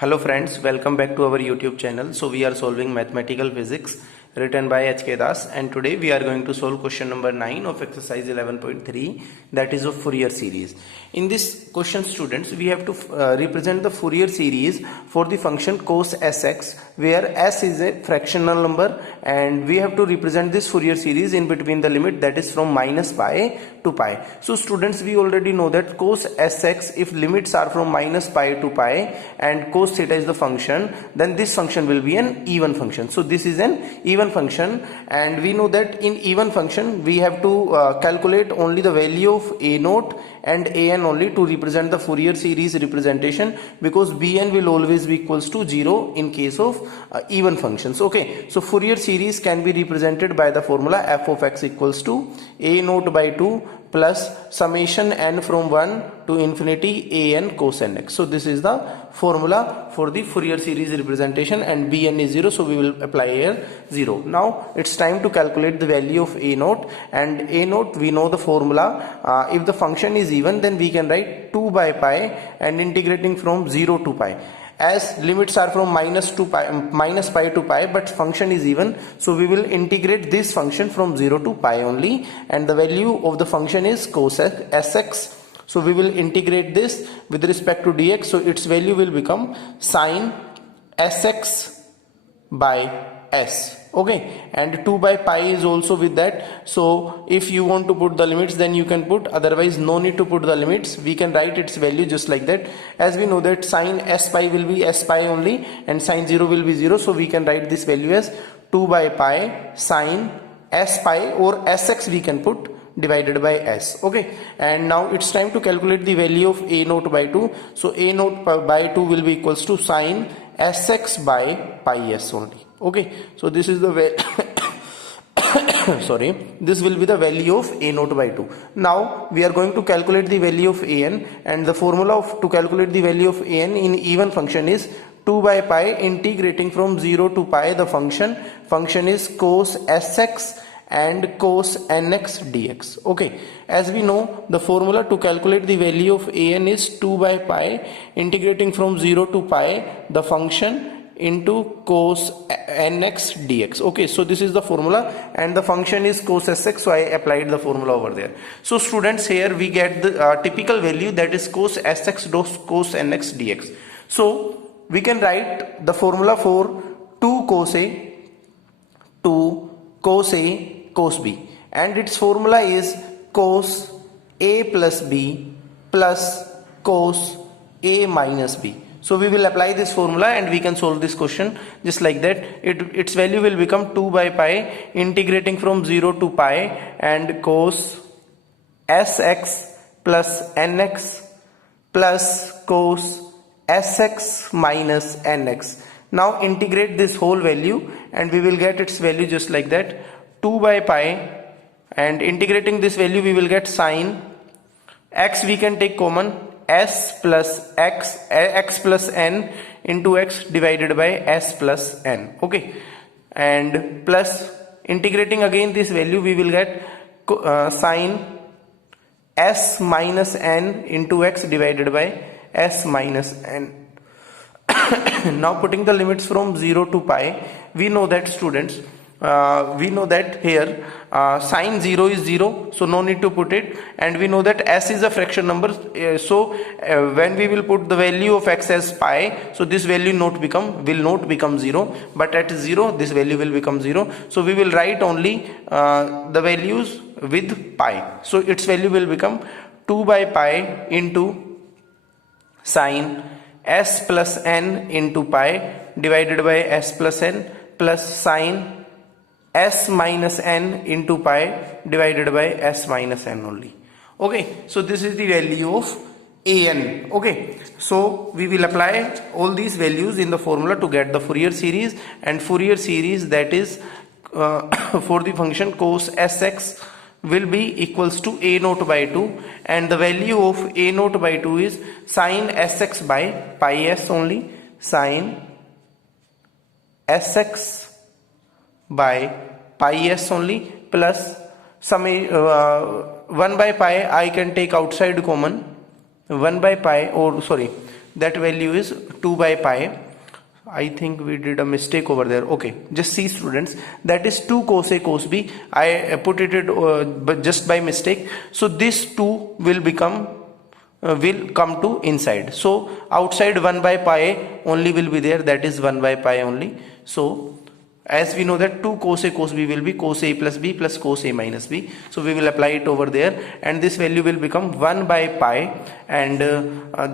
Hello friends, welcome back to our YouTube channel. So we are solving mathematical physics written by H.K. Das, and today we are going to solve question number 9 of exercise 11.3, that is of Fourier series. In this question, students, we have to represent the Fourier series for the function cos Sx, where s is a fractional number, and we have to represent this Fourier series in between the limit that is from minus pi to pi. So students, we already know that cos Sx, if limits are from minus pi to pi and cos theta is the function, then this function will be an even function. So this is an even function, and we know that in even function we have to calculate only the value of a naught and an only to represent the Fourier series representation, because bn will always be equals to 0 in case of even functions. Okay, so Fourier series can be represented by the formula f of x equals to a naught by 2 plus summation n from 1 to infinity an cos nx. So this is the formula for the Fourier series representation, and bn is 0, so we will apply here 0. Now it's time to calculate the value of a naught, and a naught, we know the formula. If the function is even, then we can write 2 by pi and integrating from 0 to pi. As limits are from minus pi to pi, but function is even, so we will integrate this function from 0 to pi only, and the value of the function is cos Sx. So we will integrate this with respect to dx, so its value will become sine Sx by s. Okay, and 2 by pi is also with that, so if you want to put the limits, then you can put, otherwise no need to put the limits, we can write its value just like that. As we know that sine s pi will be s pi only and sine 0 will be 0, so we can write this value as 2 by pi sine s pi, or sx we can put, divided by s. Okay, and now it's time to calculate the value of a naught by 2. So a naught by 2 will be equals to sine sx by pi s only. Okay, so this is the sorry, this will be the value of a naught by 2. Now we are going to calculate the value of an, and the formula to calculate the value of an in even function is 2 by pi integrating from 0 to pi the function is cos Sx and cos nx dx. Okay, as we know, the formula to calculate the value of an is 2 by pi integrating from 0 to pi the function into cos nx dx. Okay, so this is the formula, and the function is cos Sx, so I applied the formula over there. So students, here we get the typical value, that is cos Sx dot cos nx dx. So we can write the formula for 2 cos A, 2 cos A cos B, and its formula is cos A plus B plus cos A minus B. So we will apply this formula and we can solve this question just like that. Its value will become 2 by pi integrating from 0 to pi and cos Sx plus nx plus cos Sx minus nx. Now integrate this whole value and we will get its value just like that, 2 by pi, and integrating this value we will get sine x, we can take common, s plus x plus n into x divided by s plus n. Okay, and plus integrating again this value we will get sine s minus n into x divided by s minus n. Now putting the limits from 0 to pi, we know that students, we know that here sine 0 is 0, so no need to put it, and we know that s is a fraction number, so when we will put the value of x as pi, so this value will not become 0, but at 0 this value will become 0, so we will write only the values with pi. So its value will become 2 by pi into sine s plus n into pi divided by s plus n plus sine s minus n into pi divided by s minus n only. Okay, so this is the value of an. Okay, so we will apply all these values in the formula to get the Fourier series, and Fourier series, that is for the function cos Sx will be equals to a naught by 2, and the value of a naught by 2 is sine Sx by pi s only, sine Sx by pi s only, plus some 1 by pi I can take outside common, 1 by pi, or sorry, that value is 2 by pi. I think we did a mistake over there. Okay, just see students, that is 2 cos A cos B. I put it but just by mistake. So this 2 will become will come to inside. So outside 1 by pi only will be there, that is 1 by pi only. So as we know that 2 cos A cos B will be cos A plus B plus cos A minus B. So we will apply it over there, and this value will become 1 by pi, and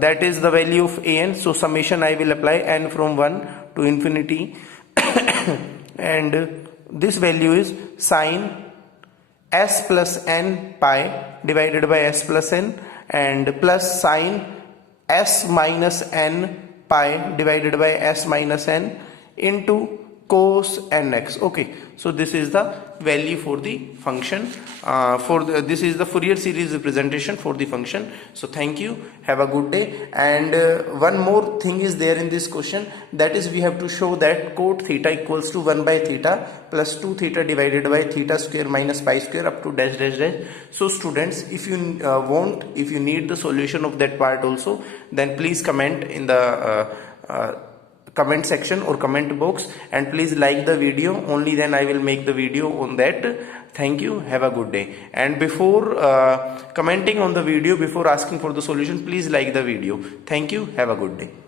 that is the value of an. So summation I will apply n from 1 to infinity and this value is sine s plus n pi divided by s plus n and plus sine s minus n pi divided by s minus n into cos nx. Okay, so this is the value for the function, this is the Fourier series representation for the function. So thank you, have a good day. And one more thing is there in this question, that is we have to show that cot theta equals to 1 by theta plus 2 theta divided by theta square minus pi square up to dash dash dash. So students, if you if you need the solution of that part also, then please comment in the comment section or comment box, and please like the video, only then I will make the video on that. Thank you, have a good day. And before commenting on the video, before asking for the solution, please like the video. Thank you, have a good day.